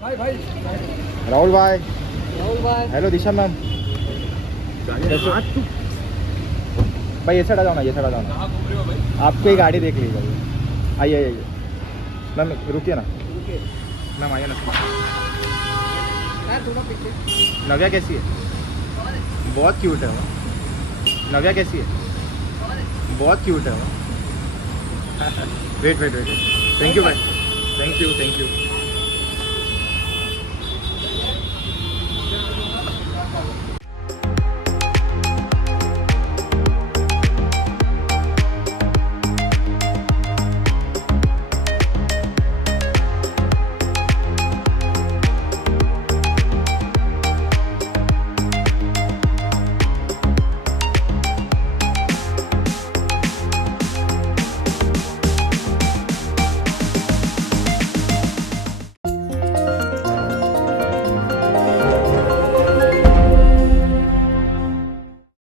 राहुल भाई, हेलो दिशा मैम। भाई ये साइड आ जाओ ना, ये साइड आ जाओ ना। आपको ही गाड़ी देख लीजिए। आइए आइए मैम, रुकिए ना मैम, आइए ना। नव्या कैसी है? बहुत क्यूट है वो। नव्या कैसी है? बहुत क्यूट है वो। Wait wait wait, thank you भाई, थैंक यू थैंक यू।